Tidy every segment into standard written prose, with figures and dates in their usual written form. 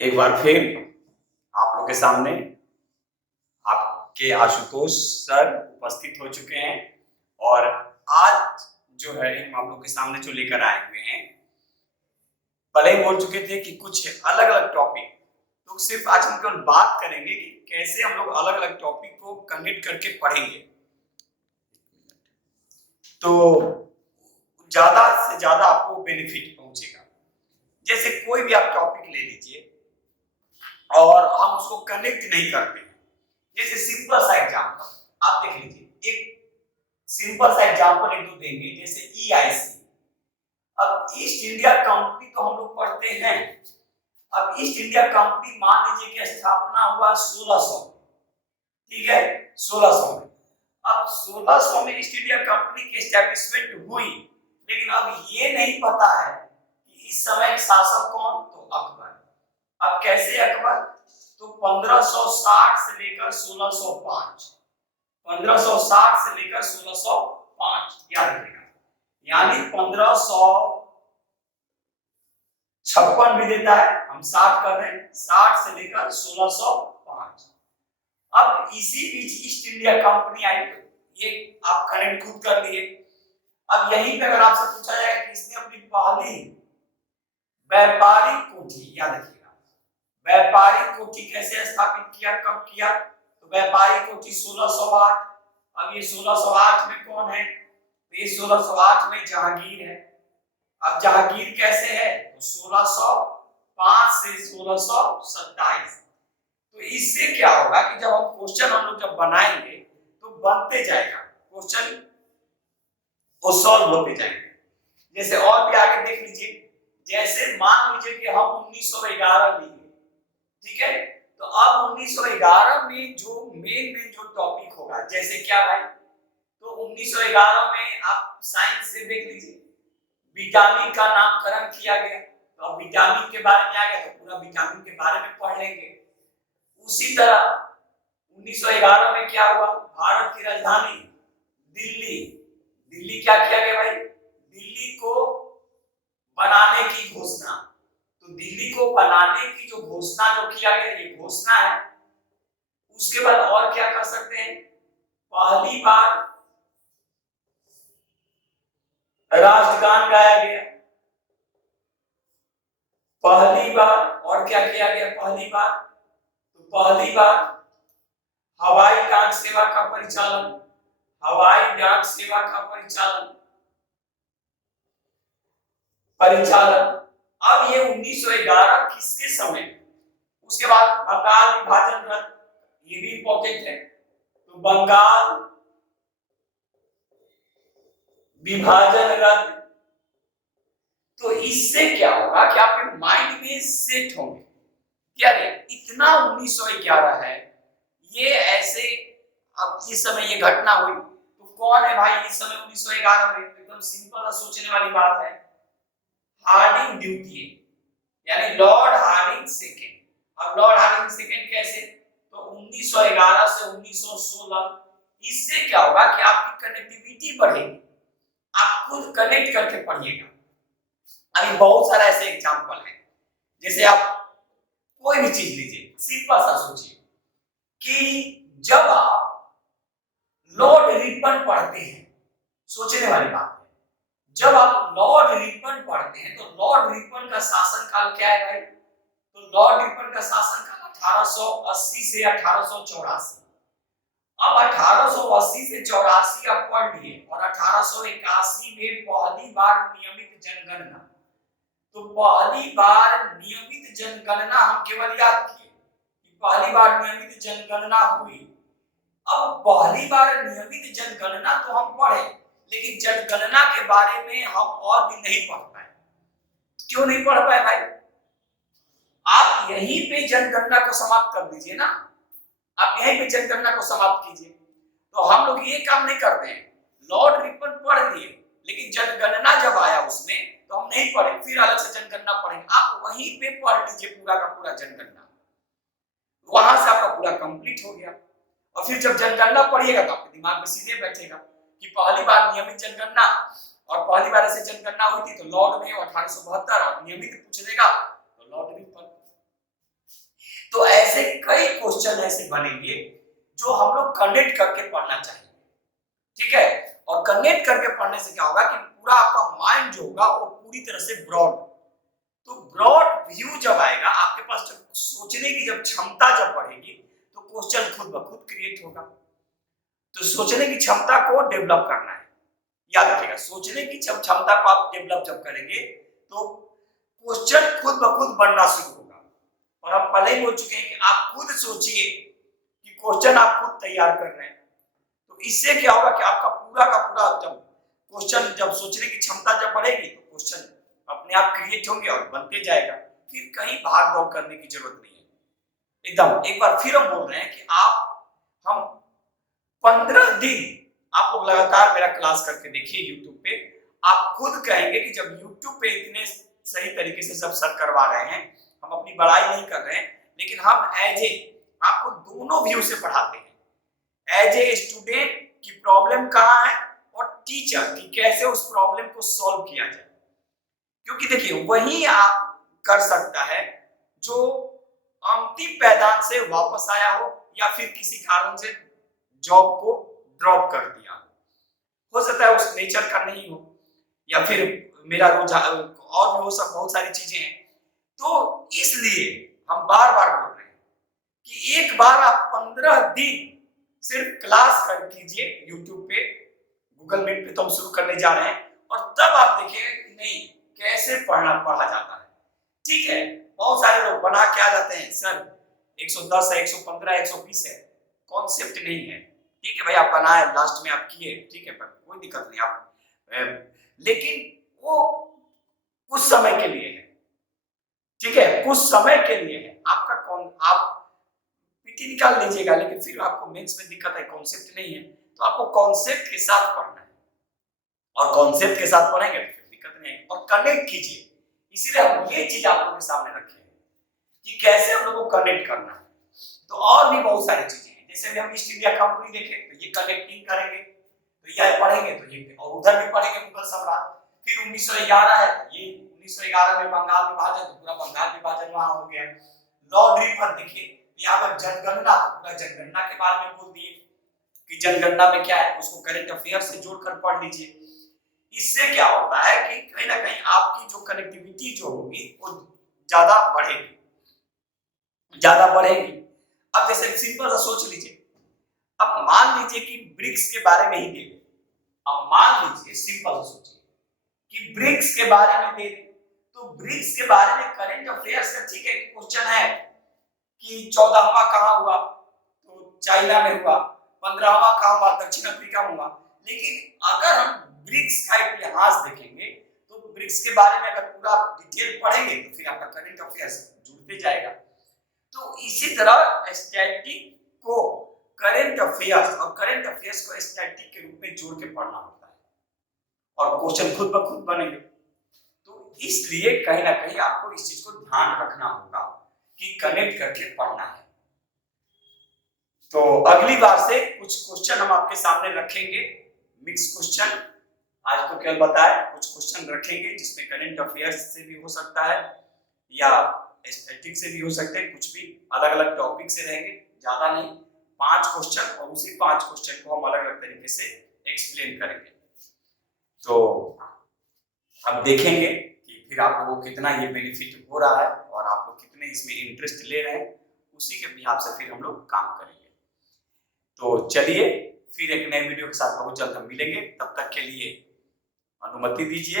एक बार फिर आप लोग के सामने आपके आशुतोष सर उपस्थित हो चुके हैं और आज जो है हम आप लोग के सामने जो लेकर आए हुए हैं, पहले ही बोल चुके थे कि कुछ अलग अलग टॉपिक, तो सिर्फ आज हम केवल बात करेंगे कि कैसे हम लोग अलग अलग टॉपिक को कनेक्ट करके पढ़ेंगे तो ज्यादा से ज्यादा आपको बेनिफिट पहुंचेगा। जैसे कोई भी आप टॉपिक ले लीजिए और हम उसको कनेक्ट नहीं करते हैं। जैसे सिंपल सा एग्जांपल आप देख लीजिए, एक सिंपल सा एग्जांपल एक दो देंगे, जैसे EIC। अब ईस्ट इंडिया कंपनी तो हम लोग पढ़ते हैं। अब ईस्ट इंडिया कंपनी मान लीजिए कि स्थापना हुआ 1600, ठीक है, 1600 में। अब 1600 में ईस्ट इंडिया कंपनी की एस्टैब्लिशमेंट हुई, लेकिन अब ये नहीं पता है कि इस समय शासक कौन, तो अकबर। अब कैसे अकबर, तो 1560 से लेकर 1605, 1560 से लेकर 1605 याद रखिएगा, यानी 1556 भी देता है, हम 60 कर रहे हैं, 60 से लेकर 1605। अब इसी बीच ईस्ट इंडिया कंपनी आई, ये आप कनेक्ट खुद कर लिए। अब यहीं पे अगर आपसे पूछा जाएगा कि इसने अपनी पहली व्यापारिक कोठी, याद रखिएगा, व्यापारिक कोठी कैसे स्थापित किया, कब किया, तो व्यापारिक कोठी 1608। अब ये 1608 में कौन है, तो ये 1608 में जहांगीर है। अब जहांगीर कैसे है, तो 1605 से 1627। तो इससे क्या होगा कि जब हम क्वेश्चन हम लोग जब बनाएंगे तो बनते जाएगा, क्वेश्चन वो सॉल्व होते जाएंगे। जैसे और भी आगे देख लीजिए, जैसे मान लीजिए कि हम 1911 लिए, ठीक है, तो अब 1911 में जो मेन जो टॉपिक होगा, जैसे क्या भाई, तो 1911 में आप साइंस से देख लीजिए, विटामिन का नामकरण किया गया, तो अब विटामिन के बारे में आ गया तो पूरा विटामिन के बारे में पढ़ लेंगे। उसी तरह 1911 में क्या हुआ, भारत की राजधानी दिल्ली, दिल्ली क्या किया गया भाई, दिल्ली को बनाने की घोषणा। तो दिल्ली को बनाने की जो घोषणा जो किया गया, ये घोषणा है। उसके बाद और क्या कर सकते हैं, पहली बार राष्ट्रगान गाया गया, पहली बार और क्या किया गया, पहली बार, तो पहली बार हवाई डाक सेवा का परिचालन, हवाई डाक सेवा का परिचालन। अब ये 1911 किसके समय, उसके बाद बंगाल विभाजन रद्द, ये भी इंपॉर्टेंट है, तो बंगाल विभाजन रद्द। तो इससे क्या होगा कि आपके माइंड में सेट होंगे क्या रे, इतना 1911 है, ये ऐसे, अब इस समय ये घटना हुई, तो कौन है भाई इस समय 1911 में, एकदम सिंपल सोचने वाली बात है, हार्डिंग ड्यूटी, यानी लॉर्ड हार्डिंग सेकेंड। अब लॉर्ड हार्डिंग सेकेंड कैसे, तो 1911 से 1916। इससे क्या होगा कि आपकी कनेक्टिविटी बढ़ेगी, आप खुद कनेक्ट करके पढ़िएगा। अभी बहुत सारा ऐसे एग्जांपल है, जैसे आप कोई भी चीज लीजिए, सिंपल सा सोचिए कि जब आप लॉर्ड रिपन पढ़ते हैं, सोचने वाली बात है, जब आप लॉर्ड रिपन पढ़ते हैं तो लॉर्ड रिपन का शासनकाल क्या है भाई, तो लॉर्ड रिपन का शासनकाल 1880 से 1884। अब 1880 से 84 आप पढ़ लिए, और 1881 में पहली बार नियमित जनगणना। तो पहली बार नियमित जनगणना हम केवल याद किए कि पहली बार नियमित जनगणना हुई। अब पहली बार नियमित जनगणना तो हम पढ़े, लेकिन जनगणना के बारे में हम और भी नहीं पढ़ पाए। क्यों नहीं पढ़ पाए भाई, आप यहीं पे जनगणना को समाप्त कर दीजिए ना, आप यहीं पे जनगणना को समाप्त कीजिए। तो हम लोग ये काम नहीं करते हैं, लॉर्ड रिपन पढ़ लिए, लेकिन जनगणना जब आया उसमें तो हम नहीं पढ़े, फिर अलग से जनगणना पढ़ेंगे। आप वहीं पे पढ़ लीजिए पूरा का पूरा जनगणना, वहां से आपका पूरा कंप्लीट हो गया। और फिर जब जनगणना पढ़िएगा तो आपके दिमाग में सीधे बैठेगा कि पहली बार नियमित जनगणना, और पहली बार ऐसे जनगणना हुई थी तो लॉर्ड में 1872, और नियमित पूछ लेगा तो लॉर्ड रिपन। तो ऐसे कई क्वेश्चन ऐसे बनेंगे जो हम लोग कनेक्ट करके पढ़ना चाहिए, ठीक है। और कनेक्ट करके पढ़ने से क्या होगा कि पूरा आपका माइंड जो होगा वो पूरी तरह से ब्रॉड, तो ब्रॉड व्यू जब आएगा आपके पास, जब सोचने की जब क्षमता जब बढ़ेगी तो क्वेश्चन खुद ब खुद क्रिएट होगा। तो सोचने की क्षमता को डेवलप करना है, याद रखिएगा। सोचने की क्षमता को आप डेवलप जब करेंगे तो क्वेश्चन खुद ब खुद बनना शुरू होगा। और हम पहले ही बोल चुके हैं कि आप खुद सोचिए कि क्वेश्चन आप खुद तैयार कर रहे हैं, तो इससे क्या होगा कि आपका पूरा का पूरा जब क्वेश्चन, जब सोचने की क्षमता जब बढ़ेगी तो क्वेश्चन अपने आप क्रिएट होंगे और बनते जाएगा, फिर कहीं भाग दौड़ करने की जरूरत नहीं है। एकदम एक बार फिर हम बोल रहे हैं कि हम 15 दिन आप लोग लगातार मेरा क्लास करके देखिए यूट्यूब पे, आप खुद कहेंगे कि जब यूट्यूब पे इतने सही तरीके से सब सर करवा रहे हैं, हम अपनी बड़ाई नहीं कर रहे हैं, लेकिन हम एज ए आपको दोनों व्यू से पढ़ाते हैं, एज ए स्टूडेंट की प्रॉब्लम कहाँ है और टीचर की कैसे उस प्रॉब्लम को सॉल्व किया जाए। क्योंकि देखिए वही आप कर सकता है जो अंतिम पैदान से वापस आया हो या फिर किसी कारण से जॉब को ड्रॉप कर दिया, हो सकता है उस नेचर का नहीं हो, या फिर मेरा रुझान और भी हो सब बहुत सारी चीजें हैं। तो इसलिए हम बार बार बोल रहे हैं कि एक बार आप 15 दिन सिर्फ क्लास कर कीजिए यूट्यूब पे, गूगल मीट पे तो हम शुरू करने जा रहे हैं, और तब आप देखिए नहीं कैसे पढ़ा जाता है, ठीक है। बहुत सारे लोग बना के आ जाते हैं, सर 110 है, 115 है, 120 है, कॉन्सेप्ट नहीं है, ठीक है भाई, आप बनाए लास्ट में आप किए, ठीक है, पर कोई दिक्कत नहीं, आप लेकिन वो कुछ समय के लिए है, ठीक है, कुछ समय के लिए है। आपका आप पीटी निकाल लीजिएगा, लेकिन फिर आपको मेंस में दिक्कत है, कॉन्सेप्ट नहीं है, तो आपको कॉन्सेप्ट के साथ पढ़ना है, और कॉन्सेप्ट के साथ पढ़ेंगे तो फिर दिक्कत नहीं है। और कनेक्ट कीजिए, इसीलिए हम ये चीज आप लोगों के सामने रखे हैं कि कैसे हम लोगों को कनेक्ट करना है। तो और भी बहुत सारी चीजें हैं, जैसे भी हम ईस्ट इंडिया कंपनी देखें तो ये कनेक्टिंग करेंगे, तो ये पढ़ेंगे तो ये, और उधर भी पढ़ेंगे मुगल सम्राट। फिर 1911 है, ये 1911 में बंगाल विभाजन, पूरा बंगाल विभाजन वहां हो गया। लॉर्ड रिपर देखिए, यहाँ पर जनगणना, पूरा जनगणना के बारे में बोल दिए कि जनगणना में क्या है, उसको करंट अफेयर से जोड़कर पढ़ लीजिए। इससे क्या होता है कि कहीं ना कहीं आपकी जो कनेक्टिविटी जो होगी वो ज्यादा बढ़ेगी। अब जैसे सिंपल सा सोच लीजिए, अब मान लीजिए कि ब्रिक्स के बारे में ही दे दे, अब मान लीजिए सिंपल सा सोचिए कि ब्रिक्स के बारे में दे दे, तो ब्रिक्स के बारे में करंट अफेयर्स का ठीक है क्वेश्चन है कि 14वां कहां हुआ, तो चाइना में हुआ, 15वां कहां हुआ, दक्षिण अफ्रीका में हुआ। लेकिन अगर हम ब्रिक्स का इतिहास देखेंगे तो ब्रिक्स के बारे में अगर पूरा डिटेल पढ़ेंगे तो फिर आपका करंट अफेयर्स जुड़ते जाएगा। तो इसी तरह स्टैटिक को करंट अफेयर्स और करंट अफेयर्स को स्टैटिक के रूप में जोड़ के पढ़ना होता है, और क्वेश्चन खुद ब खुद बनेंगे। तो इसलिए कहीं ना कहीं आपको इस चीज को ध्यान रखना होगा कि कनेक्ट करके पढ़ना है। तो अगली बार से कुछ क्वेश्चन हम आपके सामने रखेंगे, मिक्स क्वेश्चन। आज तो केवल बताया, कुछ क्वेश्चन रखेंगे जिसमें करंट अफेयर्स से भी हो सकता है या स्टैटिक से भी हो सकते हैं, कुछ भी अलग अलग टॉपिक से रहेंगे, ज्यादा नहीं, 5 क्वेश्चन, और उसी 5 क्वेश्चन को हम अलग अलग तरीके से एक्सप्लेन करेंगे। तो अब देखेंगे कि फिर आप लोगों को कितना ये बेनिफिट हो रहा है और आप लोग कितने इसमें इंटरेस्ट ले रहे हैं, उसी के हिसाब से फिर हम लोग काम करेंगे। तो चलिए फिर एक नए वीडियो के साथ बहुत जल्द हम मिलेंगे, तब तक के लिए अनुमति दीजिए।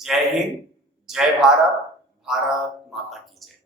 जय हिंद, जय भारत, भारत माता की जय।